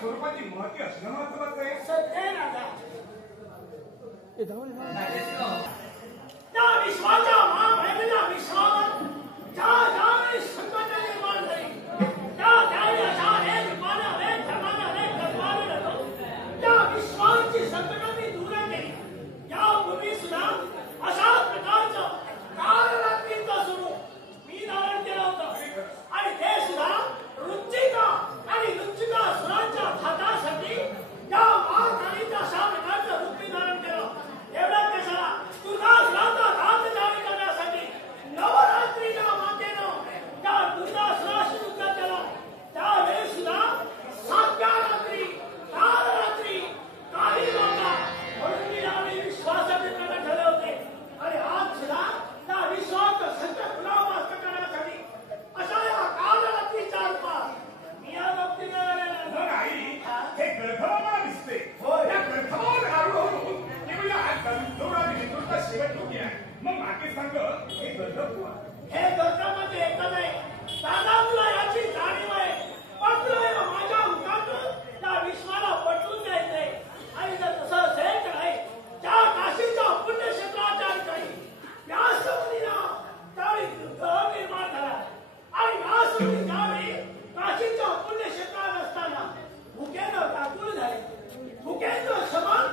स्वरूपाची महती असणं महत्वाचं आहे. सत्य राजा त्या विश्वाच्या महाभैरवीला विश्वावर ज्या ज्यावेळी संकट निर्माण झाली त्या त्यावेळी अशा अनेक रूपाने अनेक धर्माने अनेक तत्वाने राहतो त्या विश्वाची संकट मी दूर केली. यापूर्वी सुद्धा अशा प्रकारचं कालरात्रीचं स्वरूप मी धारण केलं होतं आणि ते सुद्धा रुचिका आणि रुचिका सुरांच्या घातासाठी त्या महाकालीच्या अशा प्रकारचं रूप मी धारण केलं. एवढं कशाला दुर्गासुराचा घात जारी करण्यासाठी नवरात्रीच्या मातेनं त्या दुर्गासुराशी युद्ध केलं. त्यावेळी सुद्धा 7व्या रात्री कालरात्री काही माता म्हणून मी यावेळी विश्वासाचे प्रकट झाले होते आणि आज सुद्धा त्या विश्वाचं संकट पुन्हा वास्त करण्यासाठी अशा या कालरात्रीच्या रूपात मी या बाबतीत मग आई हे गर्भवा मला दिसते. या गर्भवावर आरूढ होऊन केवळ या गंधर्वाची विकृत शेवट होती आहे. मग मागे सांग हे गर्भ हे गर्भामध्ये एकच आहे. दादा तुला याची जाणीव आहे पण तुला या माझ्या मुखातून त्या विश्वाला पटवून द्यायचंय. आणि जर तसं असेल तर आहे त्या काशीच्या पुण्यक्षेत्राच्या ठिकाणी व्यासमुनीला त्यावेळी ग्रह निर्माण झाला आणि व्यासमुनी त्यावेळी काशीच्या पुण्यक्षेत्रात असताना भुकेनं व्याकुळ झाले. भुकेचं शमन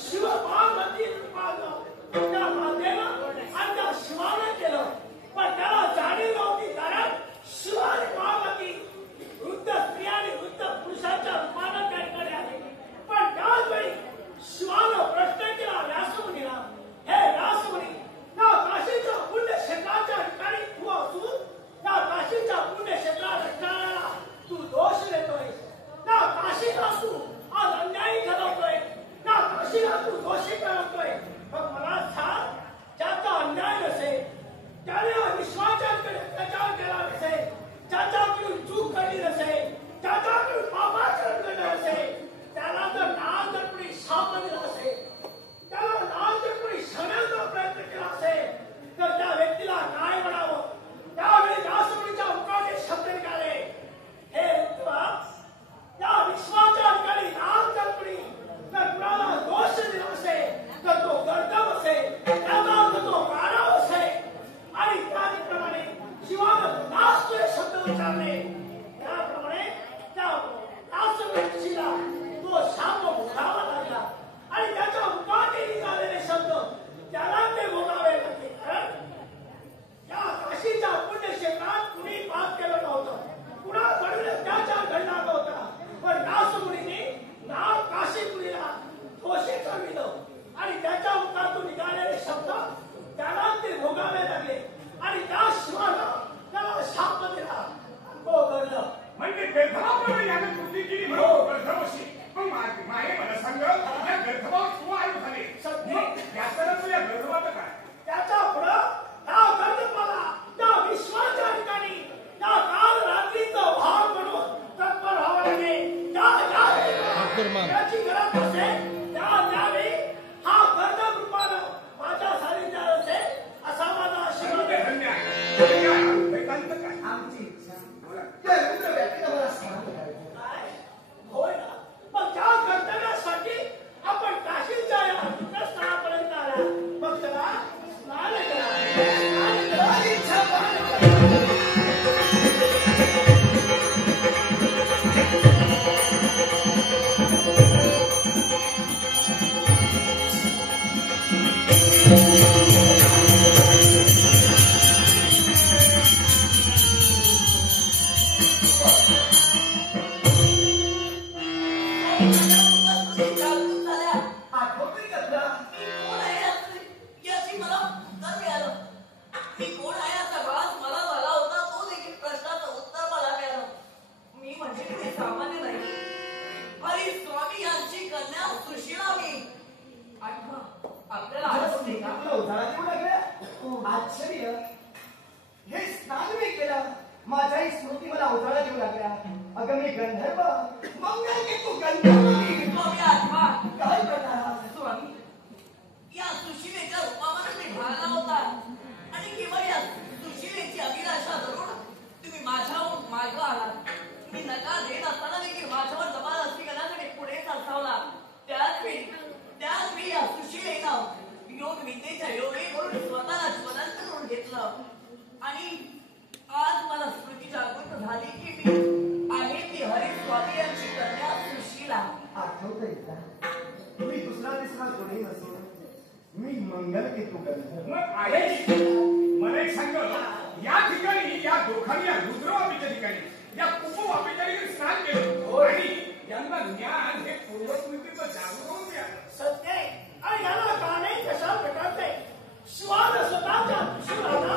शिव पार्वती रूपानं त्या मातेनं आणि त्या शिवानं केलं. पण त्याला जाणीव नव्हती कारण शिव आणि पार्वती वृद्ध स्त्री आणि वृद्ध पुरुषाच्या रूपानं त्या ठिकाणी आले. पण त्याच वेळी शिवानं प्रश्न केला व्यासमुनीला, हे व्यासमुनी त्या काशीच्या पुण्यक्षेत्राच्या ठिकाणी तू असून त्या काशीच्या पुण्यक्षेत्रात असणाऱ्याला तू दोष देतोय. त्या काशीला तू आज अन्यायी ठरवतोय. त्या काशीला तू दोषी ठरवतोय. मग मला सांग ज्याचा अन्याय नसेल त्याने विश्वाच्याकडे अत्याचार केला नसेल ज्याच्याकडून चूक केली नसेल ज्याच्याकडून पापाचरण केलं नसेल त्याला जर नाल जर कुणी शाप दिला असेल त्याला नाल जर कुणी शरणाचा प्रयत्न केला असेल तर त्या व्यक्तीला काय म्हणावं. त्यावेळी व्यासमुनीच्या मुखाने शब्द निघाले, हे ऋतुवा त्या विश्वाच्या ठिकाणी नाल जर कुणी जर कुणाला दोष दिला असेल तर तो गर्दव असेल त्याचा अर्थ तो मानव असेल. आणि त्याप्रमाणे शिवानं नास्ते शब्द उच्चारले. त्याप्रमाणे त्या नासवेक्षीला तो शाप भोगावा लागला आणि त्याच्या मुखाने निघालेले शब्द त्याला ते भोगावे लागले. कारण या काशीच्या पुण्यक्षेत्रात कुणी पाप केलं नव्हतं, कुणाकडून अत्याचार घडला नव्हता. पण नासमुनीने नाव काशीपुरीला दोषी ठरविलं आणि त्याच्या मुखातून निघालेले शब्द त्याला ते भोगावे लागले आणि त्या शिवाला त्याला शाप दिला. तो घडलं म्हणजे गर्भवाप्रमाणे याने कृती केली म्हणून गर्भवशी. मग माये मला सांग या गर्भवात तू आयु झाले याचं तुझ्या गर्भवाचं काय. त्याच्या पुढं त्या गर्भपाला त्या विश्वाच्या ठिकाणी त्या काल रात्रीचं भाव म्हणून तत्पर व्हावं लागेल. त्याची गरज असेल त्यावेळी हा गर्भ रूपानं माझ्या सानिध्यात असेल असा माझा आशीर्वाद आहे. आमची इच्छा त्या रुद्र व्यक्तीला मला सांगू काय होय ना. मग त्या कर्तव्यासाठी आपण काशीच्या या रुद्रस्थानापर्यंत आला. मग त्याला स्नान करा इच्छा आश्चर्य हे स्नान मी केलं माझ्याही स्मृती मला उजाळा देऊ लागल्या. अगं मी गंधर्व मंगल की तू गंधर्व काय प्रकार स्वामी या सुशिलेच्या रूपामध्ये मी ढाळला होता आणि केवळ या सुशिलेची अभिलाषा धरून तुम्ही माझ्याहून मागं आलात. मी नकार देत असताना देखील माझ्यावर जबाब असते का इथला तुम्ही दुसरा तिसरा कोणी नसून मी मंगल केतू गंधर्व. मग आहे मला एक सांग, या ठिकाणी या दोघांनी या रुद्रवापीच्या ठिकाणी या कुपवापीच्या ठिकाणी स्नान केलं आणि यांना ज्ञान हे पूर्वस्मृतीचं जागृत मिळालं. सत्य आणि याला गाणे कशा प्रकारचे श्वान स्वतःच्या शिवाला